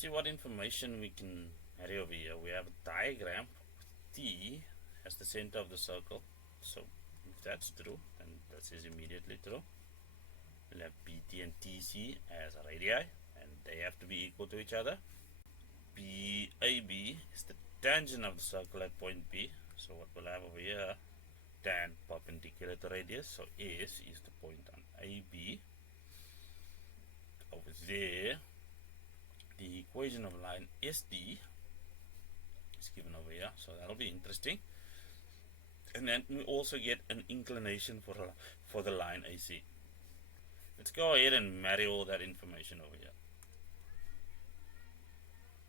Let's see what information we can carry over here. We have a diagram with T as the center of the circle. So if that's true, then this is immediately true. We'll have BT and TC as radii, and they have to be equal to each other. BAB is the tangent of the circle at point B. So what we'll have over here, tan perpendicular to radius. So S is the point on AB. Over there, the equation of line SD is given over here. So that'll be interesting. And then we also get an inclination for the line AC. Let's go ahead and marry all that information over here.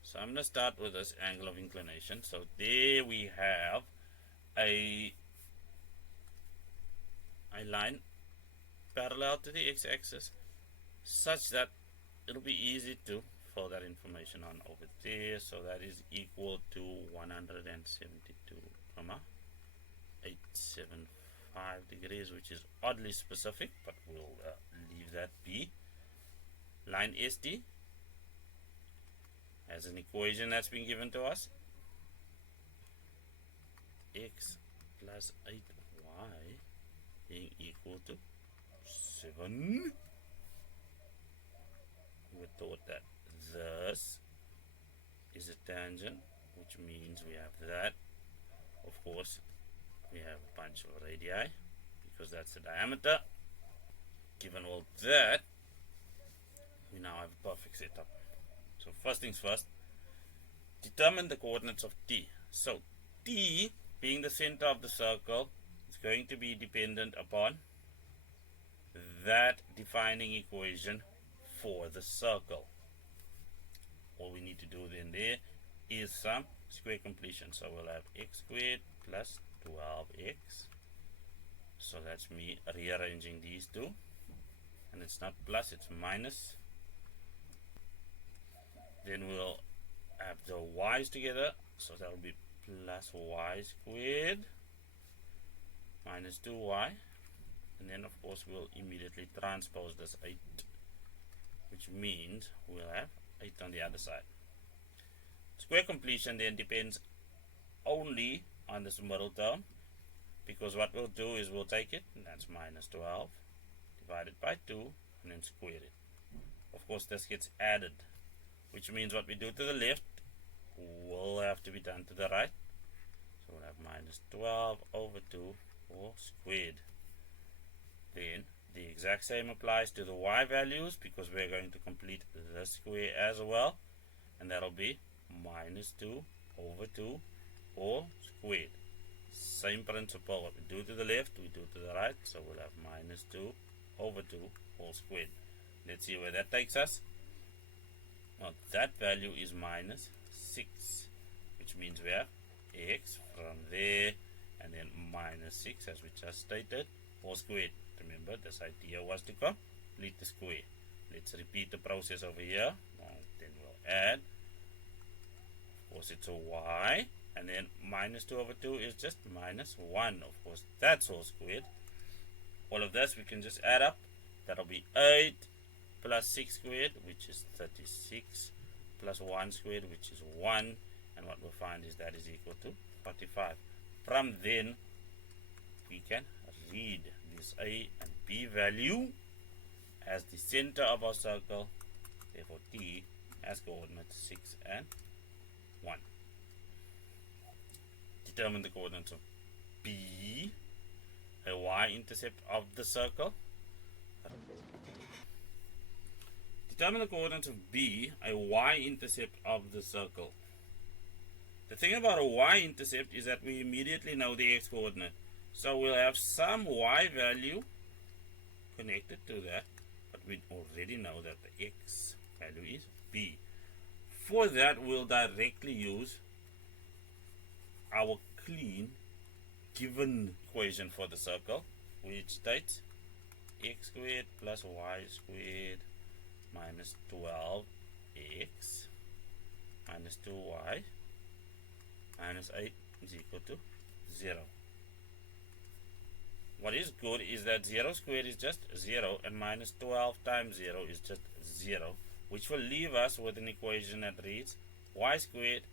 So I'm going to start with this angle of inclination. So there we have a line parallel to the x-axis such that it'll be easy to fill that information on over there. So that is equal to 172,875 degrees, which is oddly specific, but we'll leave that be. Line SD has an equation that's been given to us. X plus 8y being equal to 7. We thought that this is a tangent, which means we have that. Of course, we have a bunch of radii because that's the diameter. Given all that, we now have a perfect setup. So first things first, determine the coordinates of T. So T, being the center of the circle, is going to be dependent upon that defining equation for the circle. All we need to do then there is some square completion. So we'll have x squared plus 12x. So that's me rearranging these two. And it's not plus, it's minus. Then we'll have the y's together. So that'll be plus y squared minus 2y. And then of course we'll immediately transpose this 8, which means we'll have 8 on the other side. Square completion then depends only on this middle term, because what we'll do is we'll take it, and that's minus 12 divided by 2, and then square it. Of course this gets added, which means what we do to the left will have to be done to the right. So we'll have minus 12 over 2 all squared. Then the exact same applies to the y values, because we're going to complete the square as well, and that'll be minus 2 over 2 all squared. Same principle, what we do to the left we do to the right, so we'll have minus 2 over 2 all squared. Let's see where that takes us. Well, that value is minus 6, which means we have x from there and then minus 6 as we just stated all squared. Remember, this idea was to complete the square. Let's repeat the process over here. Then we'll add, of course it's a y, and then minus 2 over 2 is just minus 1. Of course that's all squared. All of this we can just add up. That'll be 8 plus 6 squared, which is 36, plus 1 squared, which is 1, and what we'll find is that is equal to 45. From then we can read this A and B value as the center of our circle. Therefore T has coordinates 6 and 1. Determine the coordinates of B, a y-intercept of the circle. Determine the coordinates of B, a y-intercept of the circle. The thing about a y-intercept is that we immediately know the x-coordinate. So we'll have some y value connected to that, but we already know that the x value is b. For that, we'll directly use our clean given equation for the circle, which states x squared plus y squared minus 12x minus 2y minus 8 is equal to 0. What is good is that 0 squared is just 0, and minus 12 times 0 is just 0. which will leave us with an equation that reads y squared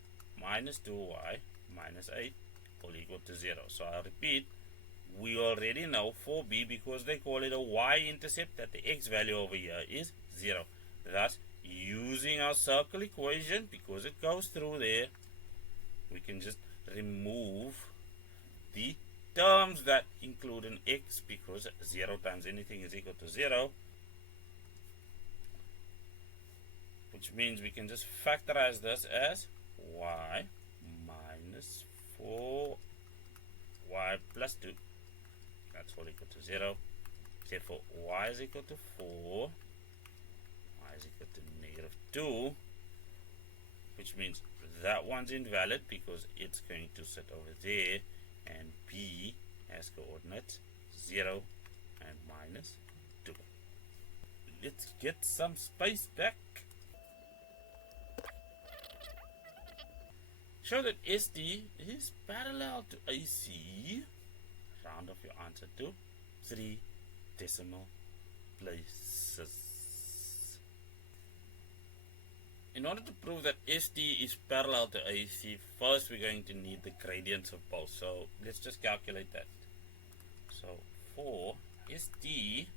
minus 2y minus 8 will equal to 0. So I'll repeat, we already know for b, because they call it a y-intercept, that the x value over here is 0. Thus, using our circle equation, because it goes through there, we can just remove the terms that include an x, because 0 times anything is equal to 0, which means we can just factorize this as y minus 4y plus 2. That's all equal to 0. Therefore, y is equal to 4, y is equal to negative 2, which means that one's invalid because it's going to sit over there, and b has coordinates 0 and minus 2. Let's get some space back. Show that SD is parallel to AC. Round off your answer to 3 decimal places. In order to prove that SD is parallel to AC, first we're going to need the gradients of both. So let's just calculate that. So for SD,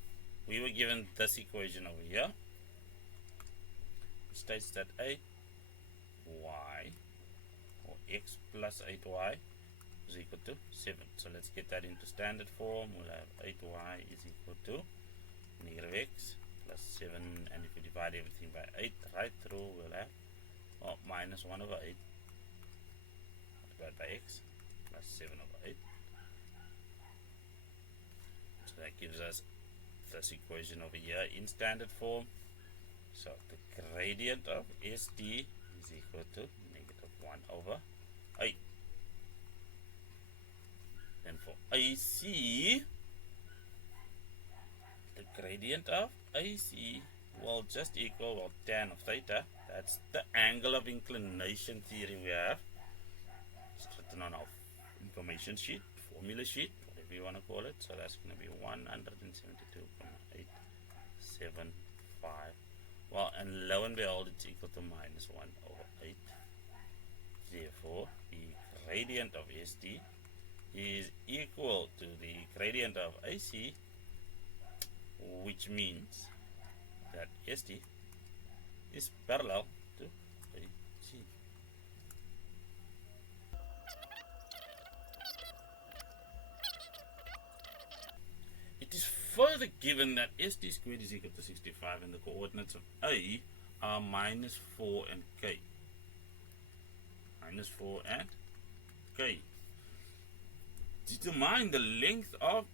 we were given this equation over here. It states that y or x plus 8y is equal to 7. So let's get that into standard form. We'll have 8y is equal to negative x plus 7, and if we divide everything by 8 right through, we'll have minus 1 over 8 divided by x plus 7 over 8. So that gives us this equation over here in standard form. So the gradient of SD is equal to negative 1 over 8. Then for AC, the gradient of AC will just equal tan of theta. That's the angle of inclination theory we have. It's written on our information sheet, formula sheet, whatever you want to call it. So that's going to be 172.875. Well, and lo and behold, it's equal to minus 1 over 8. Therefore, the gradient of SD is equal to the gradient of AC, which means that SD is parallel to AC. It is further given that SD squared is equal to 65 and the coordinates of A are minus 4 and K. Minus 4 and K. Determine the length of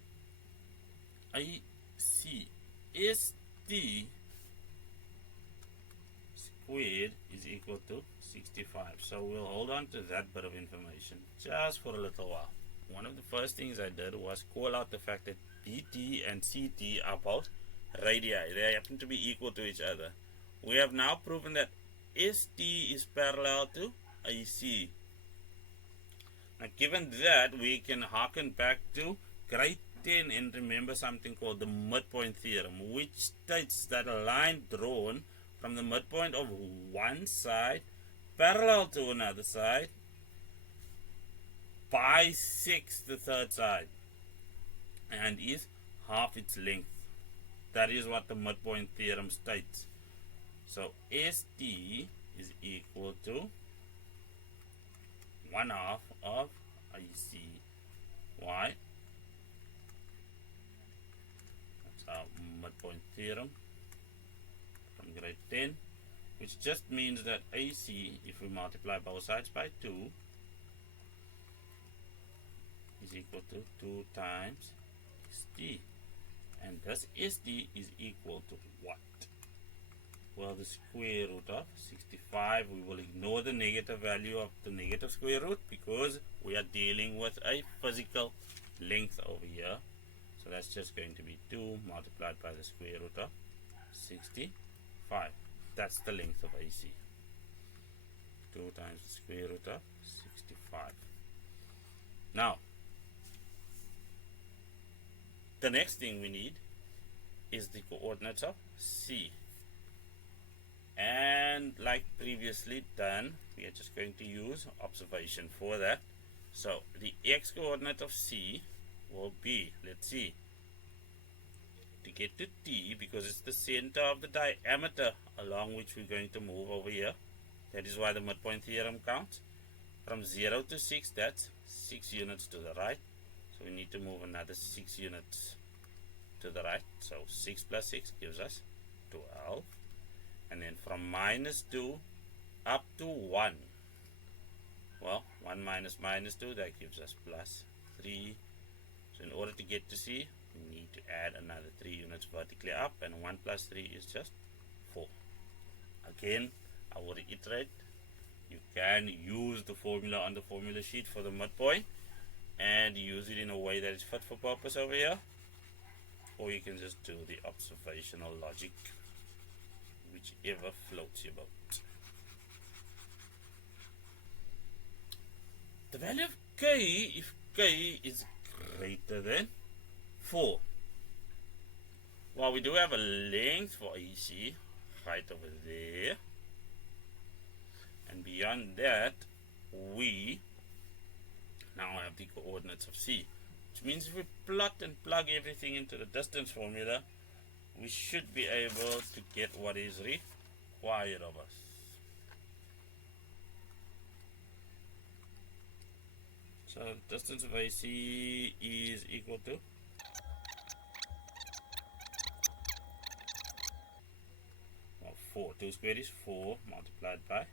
AC. SD squared is equal to 65. So we'll hold on to that bit of information just for a little while. One of the first things I did was call out the fact that BT and CT are both radii. They happen to be equal to each other. We have now proven that ST is parallel to AC. Now, given that, we can harken back to grade 10 and remember something called the midpoint theorem, which states that a line drawn from the midpoint of one side parallel to another side bisects the third side and is half its length. That is what the midpoint theorem states. So ST is equal to 1/2 of AC. Why? That's our midpoint theorem from grade 10, which just means that AC, if we multiply both sides by 2, is equal to 2 times ST. And thus ST is equal to what? Well, the square root of 65. We will ignore the negative value of the negative square root because we are dealing with a physical length over here. So that's just going to be 2 multiplied by the square root of 65. That's the length of AC. 2 times the square root of 65. Now, the next thing we need is the coordinates of C. And like previously done, we are just going to use observation for that. So the x coordinate of C will be, let's see, to get to T, because it's the center of the diameter along which we're going to move over here. That is why the midpoint theorem counts. From 0 to 6, that's 6 units to the right. So we need to move another 6 units to the right. So 6 plus 6 gives us 12. And then from minus 2 up to 1. Well, 1 minus minus 2, that gives us plus 3. So in order to get to C, we need to add another 3 units vertically up, and 1 plus 3 is just 4. Again, I will reiterate, you can use the formula on the formula sheet for the midpoint and use it in a way that is fit for purpose over here, or you can just do the observational logic, whichever floats your boat. The value of k, if k is greater than 4. Well, we do have a length for AC right over there, and beyond that we now have the coordinates of C, which means if we plot and plug everything into the distance formula, we should be able to get what is required of us. So the distance of AC is equal to 4. 2 squared is 4 multiplied by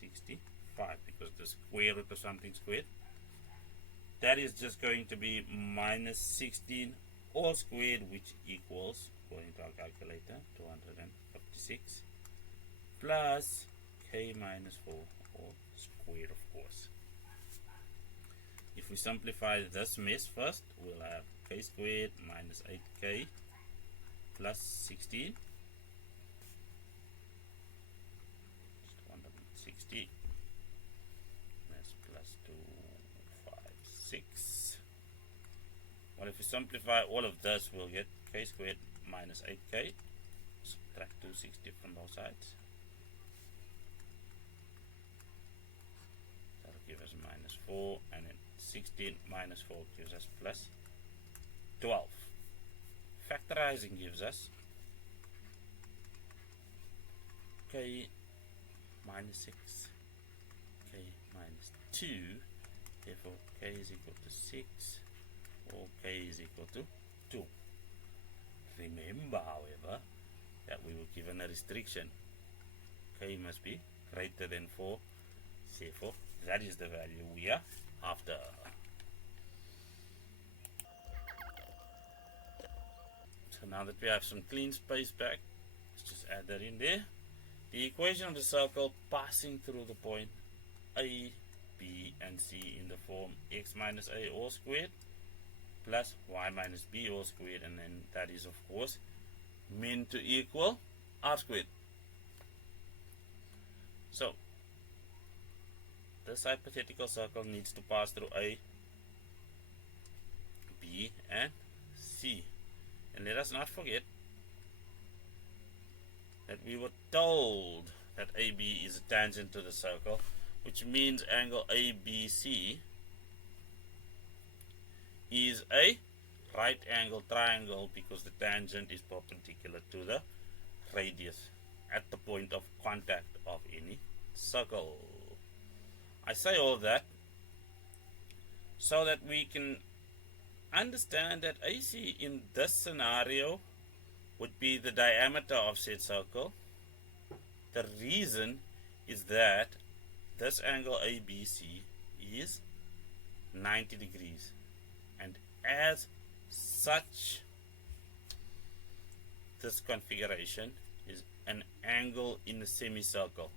65, because the square root of something squared. That is just going to be minus 16 all squared, which equals, according to our calculator, 256 plus k minus 4 all squared, of course. If we simplify this mess first, we'll have k squared minus 8k plus 16. 260. That's plus 256. Well, if we simplify all of this, we'll get k squared minus 8k. Subtract 260 from both sides. That'll give us minus 4, and then 16 minus 4 gives us plus 12. Factorizing gives us k minus 6, k minus 2, therefore k is equal to 6, or k is equal to 2. Remember, however, that we were given a restriction. K must be greater than 4, therefore that is the value we are after. So now that we have some clean space back, let's just add that in there. The equation of the circle passing through the point A, B, and C in the form x minus a all squared plus y minus b all squared, and then that is of course meant to equal r squared. So this hypothetical circle needs to pass through A, B, and C. And let us not forget that we were told that AB is a tangent to the circle, which means angle ABC is a right angle triangle because the tangent is perpendicular to the radius at the point of contact of any circle. I say all that so that we can understand that AC in this scenario would be the diameter of said circle. The reason is that this angle ABC is 90 degrees, and as such this configuration is an angle in a semicircle.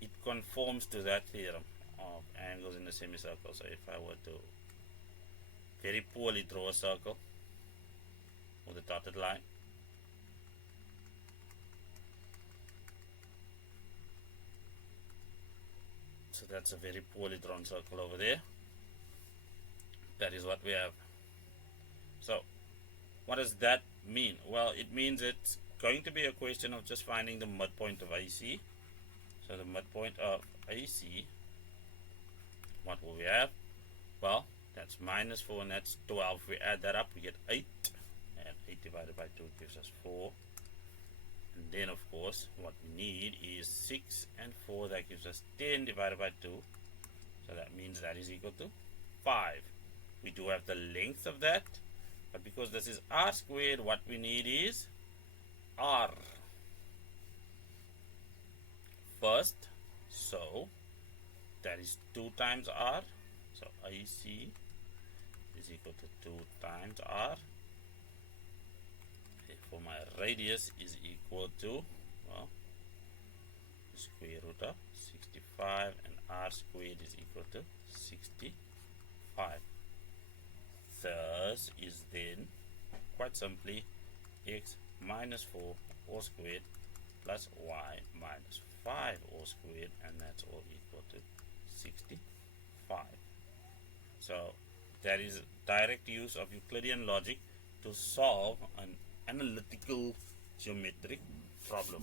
It conforms to that theorem of angles in a semicircle. So if I were to very poorly draw a circle with a dotted line, so that's a very poorly drawn circle over there. That is what we have. So what does that mean? Well, it means it's going to be a question of just finding the midpoint of AC. So the midpoint of AC, what will we have? Well, that's minus 4 and that's 12. If we add that up, we get 8. And 8 divided by 2 gives us 4. And then, of course, what we need is 6 and 4. That gives us 10 divided by 2. So that means that is equal to 5. We do have the length of that. But because this is r squared, what we need is r first. So that is 2 times r. So AC is equal to 2 times r. For my radius is equal to, well, square root of 65, and r squared is equal to 65. Thus is then quite simply x minus 4 all squared plus y minus 5 all squared, and that's all equal to 65. So that is direct use of Euclidean logic to solve an analytical geometric problem.